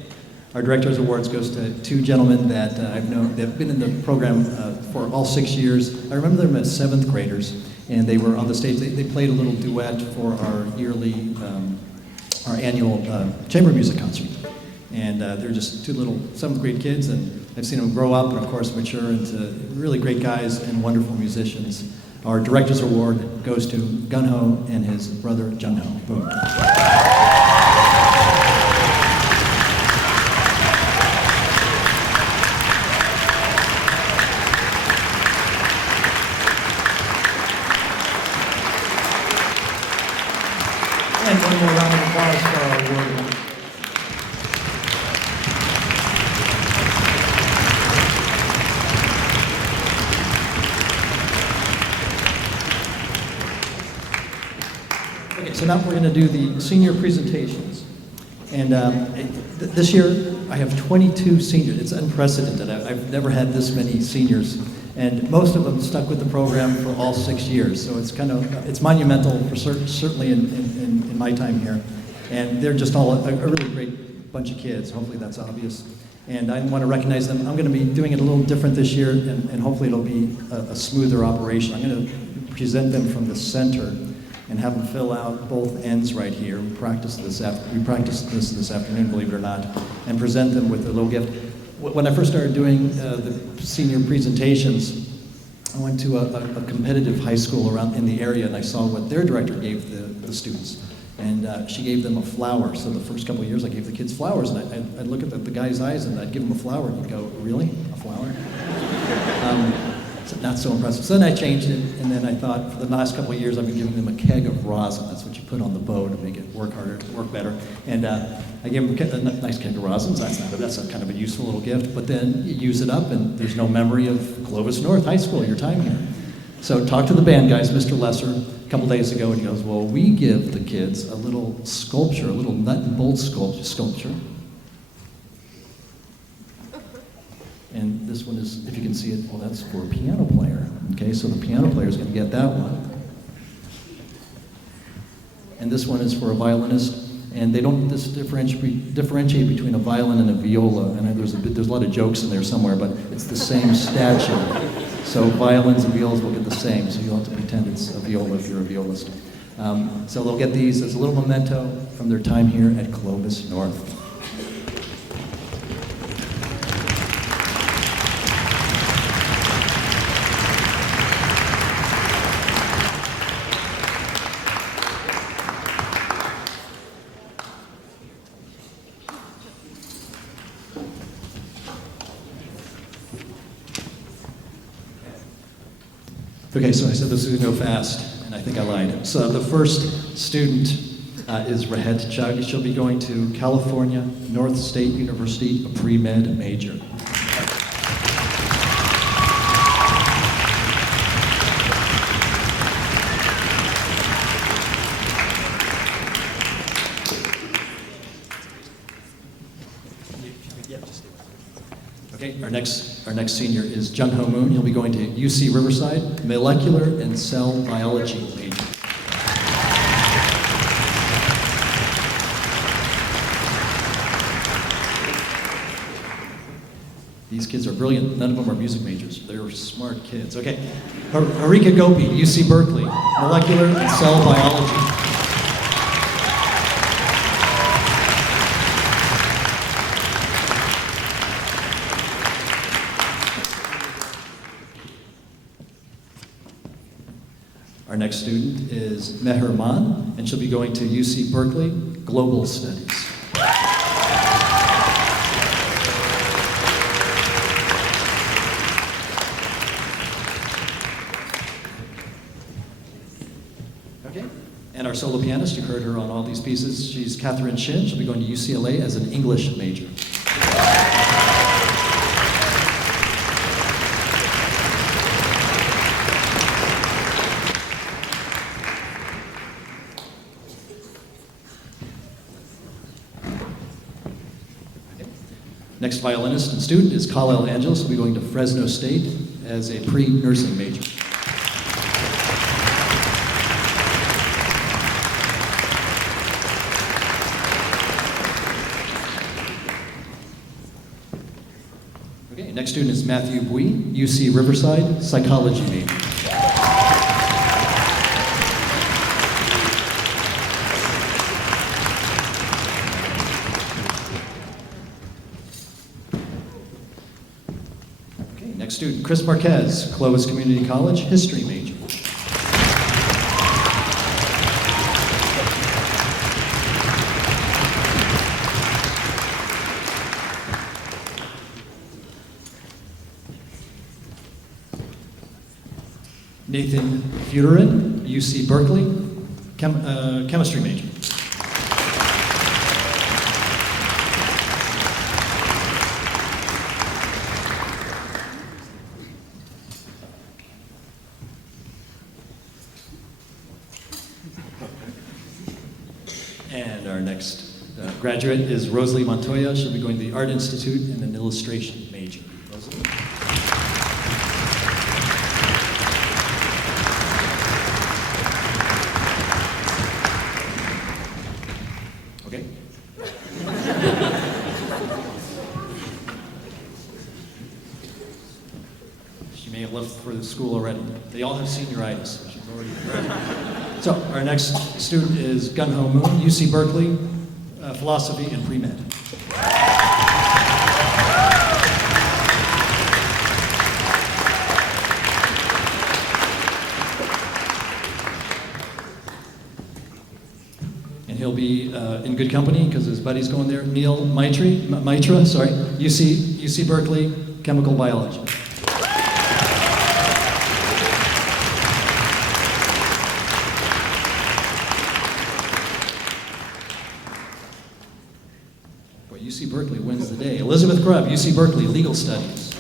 Our Director's Awards goes to 2 gentlemen that I've known. They've been in the program for all 6 years. I remember them as 7th graders, and they were on the stage. They played a little duet for our yearly, our annual chamber music concert. And they're just 2 little 7th grade kids, and I've seen them grow up and, of course, mature into really great guys and wonderful musicians. Our Director's Award goes to Gun-Ho and his brother, Jung-Ho. Boom. And one more round of applause for our award winner. Okay, so now we're going to do the senior presentations. And this year, I have 22 seniors. It's unprecedented. I've never had this many seniors. And most of them stuck with the program for all 6 years. So it's monumental, for certainly in my time here. And they're just all a really great bunch of kids. Hopefully that's obvious. And I want to recognize them. I'm going to be doing it a little different this year, and hopefully it'll be a smoother operation. I'm going to present them from the center and have them fill out both ends right here. We practiced this this afternoon, believe it or not, and present them with a little gift. When I first started doing the senior presentations, I went to a competitive high school around in the area, and I saw what their director gave the students. And she gave them a flower. So the first couple of years, I gave the kids flowers, and I'd look at the guy's eyes, and I'd give him a flower, and he'd go, "Really? A flower?" So not so impressive. So then I changed it, and then I thought, for the last couple of years, I've been giving them a keg of rosin. That's what you put on the bow to make it work harder, work better. And I gave them a nice keg of rosins. That's a kind of a useful little gift. But then you use it up, and there's no memory of Clovis North High School, your time here. So talked to the band guys, Mr. Lesser, a couple days ago, and he goes, "Well, we give the kids a little sculpture, a little nut and bolt sculpture. And this one is, if you can see it, well, that's for a piano player. Okay, so the piano player is going to get that one. And this one is for a violinist. And they don't differentiate between a violin and a viola. And there's a lot of jokes in there somewhere, but it's the same statue. So violins and violas will get the same. So you'll have to pretend it's a viola if you're a violist. So they'll get these as a little memento from their time here at Clovis North. Okay, so I said this was going to go fast, and I think I lied. So the first student is Rahed Chug. She'll be going to California North State University, a pre-med major. Okay, our next senior is Jung Ho Moon. He'll be going to UC Riverside, molecular and cell biology major. These kids are brilliant. None of them are music majors. They're smart kids. Okay, Harika Gopi, UC Berkeley, molecular and cell biology. Our next student is Meher Man, and she'll be going to UC Berkeley, Global Studies. Okay, and our solo pianist, you heard her on all these pieces. She's Catherine Shin. She'll be going to UCLA as an English major. Next violinist and student is Khalil Angeles. He'll be going to Fresno State as a pre-nursing major. Okay, next student is Matthew Bui, UC Riverside, psychology major. Next student, Chris Marquez, Clovis Community College, history major. Nathan Futerin, UC Berkeley, chemistry major. And our next graduate is Rosalie Montoya. She'll be going to the Art Institute and an illustration major. Rosalie. Okay. She may have left for the school already. They all have senioritis, so she's already graduated. So our next student is Gun Ho Moon, UC Berkeley, philosophy and pre-med. And he'll be in good company because his buddy's going there. Neil Mitra, sorry, UC Berkeley, chemical biology. UC Berkeley wins the day. Elizabeth Grubb, UC Berkeley, legal studies.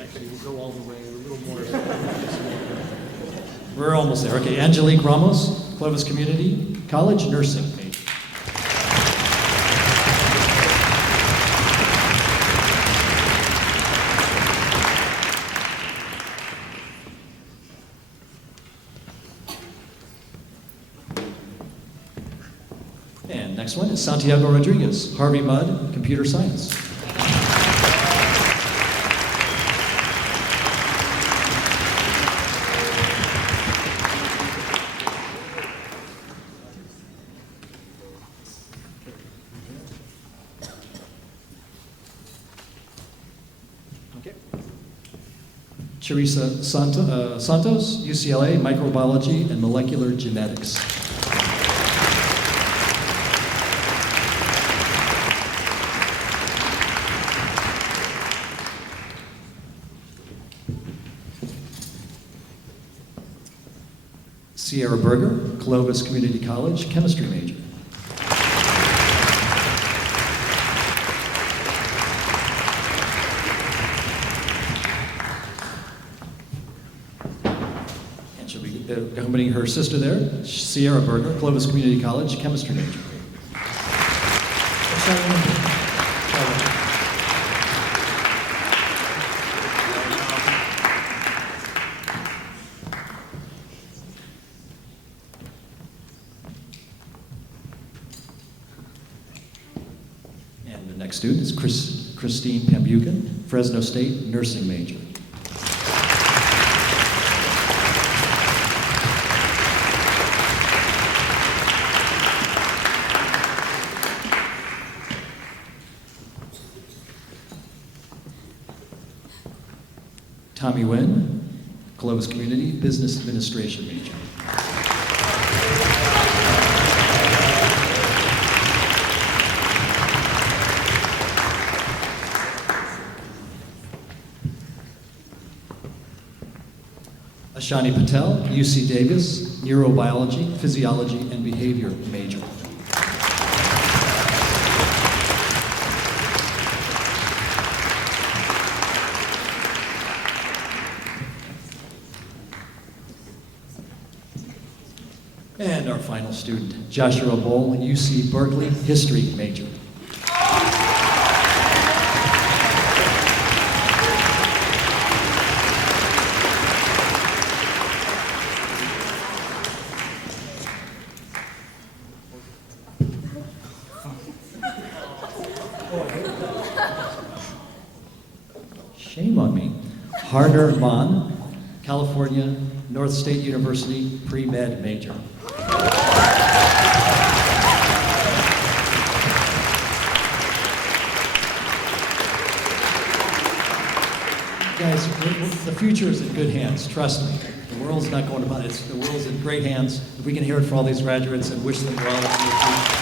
Actually, we'll go all the way a little more. We're almost there. Okay, Angelique Ramos, Clovis Community College, nursing major. And next one is Santiago Rodriguez, Harvey Mudd, computer science. Okay. Charissa Santos, UCLA, microbiology and molecular genetics. Sierra Berger, Clovis Community College, chemistry major. And she'll be accompanying her sister there, Sierra Berger, Clovis Community College, chemistry major. And the next student is Christine Pambucan, Fresno State, nursing major. Tommy Nguyen, Clovis Community, business administration major. Ashani Patel, UC Davis, neurobiology, physiology, and behavior major. And our final student, Joshua Bowl, UC Berkeley, history major. Shame on me. Harner Mon, California, North State University, pre-med major. Guys, the future is in good hands, trust me. The world's not going about it. The world's in great hands. If we can hear it for all these graduates and wish them well in the future.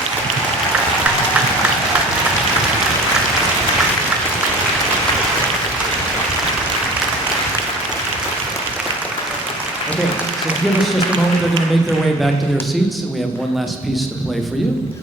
Okay, so give us just a moment. They're going to make their way back to their seats, and we have one last piece to play for you.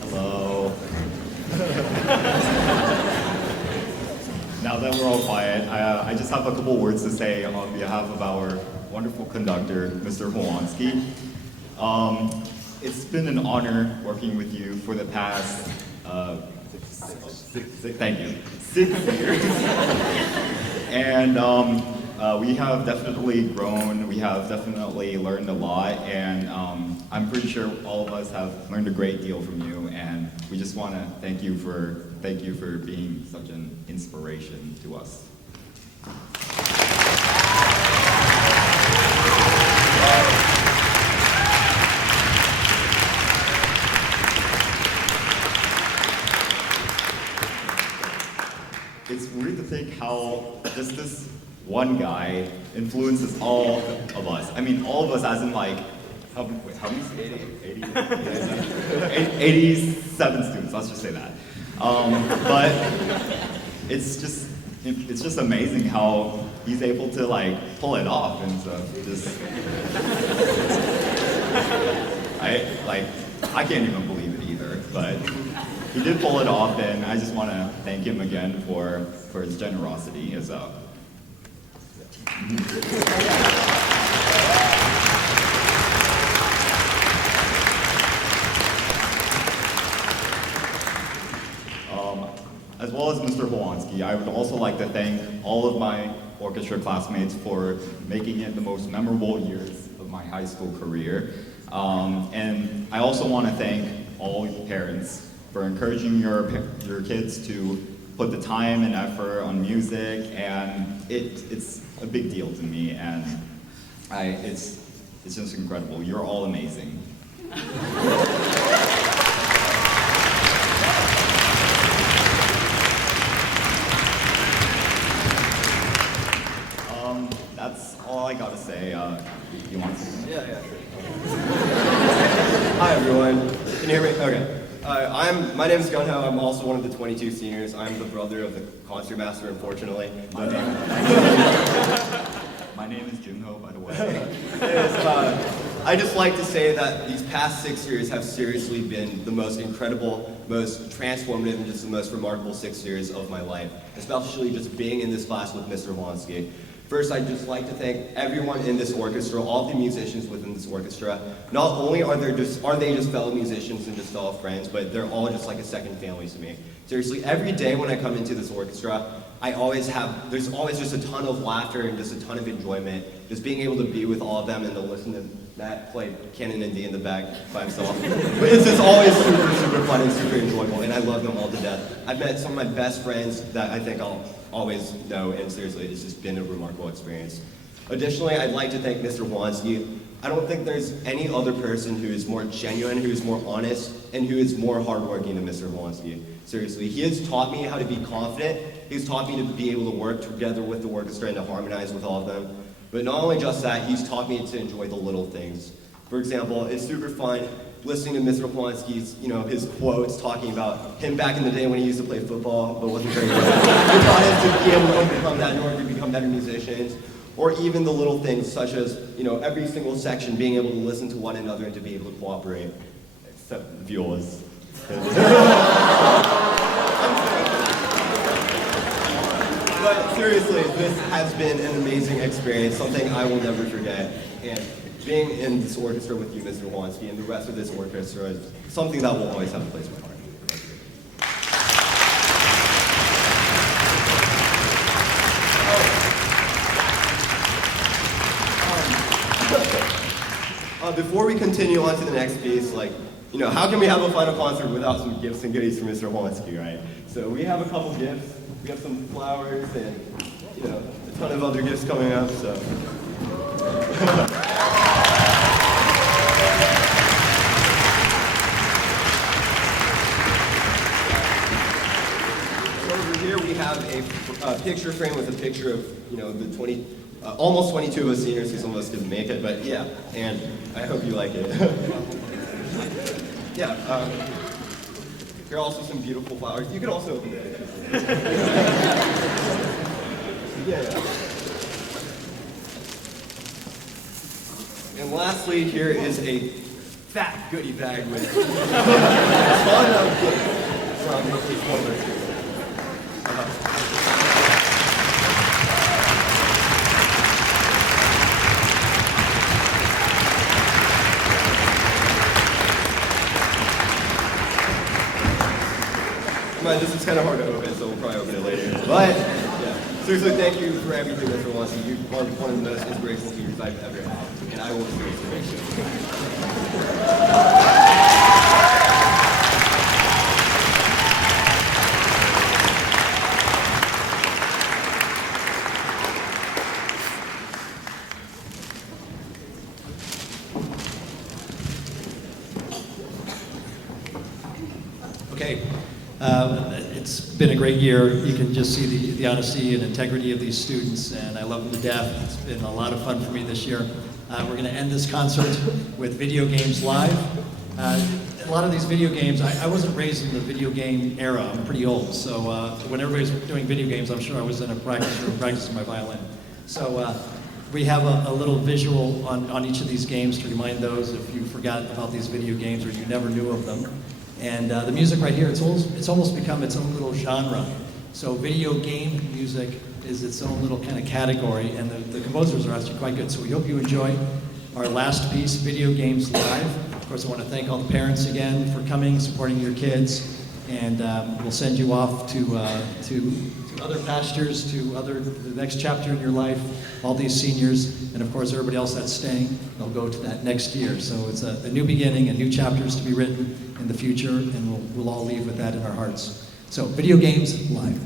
Hello. Now that we're all quiet, I just have a couple words to say on behalf of our wonderful conductor, Mr. Howansky. It's been an honor working with you for the past thank you, 6 years. And we have definitely grown, we have definitely learned a lot, and I'm pretty sure all of us have learned a great deal from you, and we just want to thank you for being such an inspiration to us. It's weird to think how just this one guy influences all of us. I mean, all of us as in like, how many students? 87 students, let's just say that. But it's just amazing how he's able to like pull it off and stuff. I can't even believe it either, but he did pull it off, and I just want to thank him again for his generosity as as well as Mr. Howansky, I would also like to thank all of my orchestra classmates for making it the most memorable years of my high school career. And I also want to thank all parents for encouraging your kids to put the time and effort on music, and it's a big deal to me, and it's just incredible. You're all amazing. That's all I gotta say. You want to? Yeah, sure. Hi, everyone. Can you hear me? Okay. My name is Gunho. I'm also one of the 22 seniors. I'm the brother of the concert master, unfortunately. My name is Junho, by the way. I just like to say that these past 6 years have seriously been the most incredible, most transformative, and just the most remarkable 6 years of my life, especially just being in this class with Mr. Howansky. First, I'd just like to thank everyone in this orchestra, all the musicians within this orchestra. Not only are they just fellow musicians and just fellow friends, but they're all just like a second family to me. Seriously, every day when I come into this orchestra, there's always just a ton of laughter and just a ton of enjoyment. Just being able to be with all of them and to listen to Matt play Canon and D in the back by himself. But it's just always super, super fun and super enjoyable, and I love them all to death. I've met some of my best friends that I think I'll always know, and seriously, it's just been a remarkable experience. Additionally, I'd like to thank Mr. Howansky. I don't think there's any other person who is more genuine, who is more honest, and who is more hardworking than Mr. Howansky. Seriously, he has taught me how to be confident. He's taught me to be able to work together with the orchestra and to harmonize with all of them. But not only just that, he's taught me to enjoy the little things. For example, it's super fun listening to Mr. Howansky's, his quotes talking about him back in the day when he used to play football, but wasn't very good. He taught us to be able to overcome that in order to become better musicians. Or even the little things such as, every single section being able to listen to one another and to be able to cooperate. Except violas. But seriously, this has been an amazing experience, something I will never forget. And being in this orchestra with you, Mr. Howansky, and the rest of this orchestra is something that will always have a place in my heart. Before we continue on to the next piece, how can we have a final concert without some gifts and goodies from Mr. Howansky, right? So we have a couple gifts. We have some flowers and, a ton of other gifts coming up, so. So over here we have a picture frame with a picture of, the almost 22 of us seniors, because some of us didn't make it, but yeah, and I hope you like it. Yeah, here are also some beautiful flowers. You can also open it. Yeah. And lastly, here is a fat goodie bag with a ton of gifts from Mr. Clovis. This is kind of hard to open, so we'll probably open it later. But, yeah. Seriously, thank you for everything, Mr. Howansky. You are one of the most inspirational teachers I've ever had, and I will seriously make Okay. It's been a great year. You can just see the honesty and integrity of these students, and I love them to death. It's been a lot of fun for me this year. We're going to end this concert with Video Games Live. A lot of these video games, I wasn't raised in the video game era. I'm pretty old, so when everybody's doing video games, I'm sure I was in a practice room practicing my violin. So we have a little visual on each of these games to remind those if you forgot about these video games or you never knew of them. And the music right here, it's almost become its own little genre. So video game music is its own little kind of category, and the composers are actually quite good. So we hope you enjoy our last piece, Video Games Live. Of course, I want to thank all the parents again for coming, supporting your kids. and we'll send you off to other pastures, to the next chapter in your life. All these seniors, and of course everybody else that's staying, they'll go to that next year. So it's a new beginning and new chapters to be written in the future, and we'll all leave with that in our hearts. So, Video Games Live.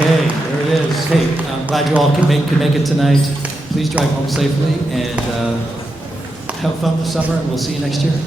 Okay, there it is. Hey, I'm glad you all could make it tonight. Please drive home safely and have fun this summer, and we'll see you next year.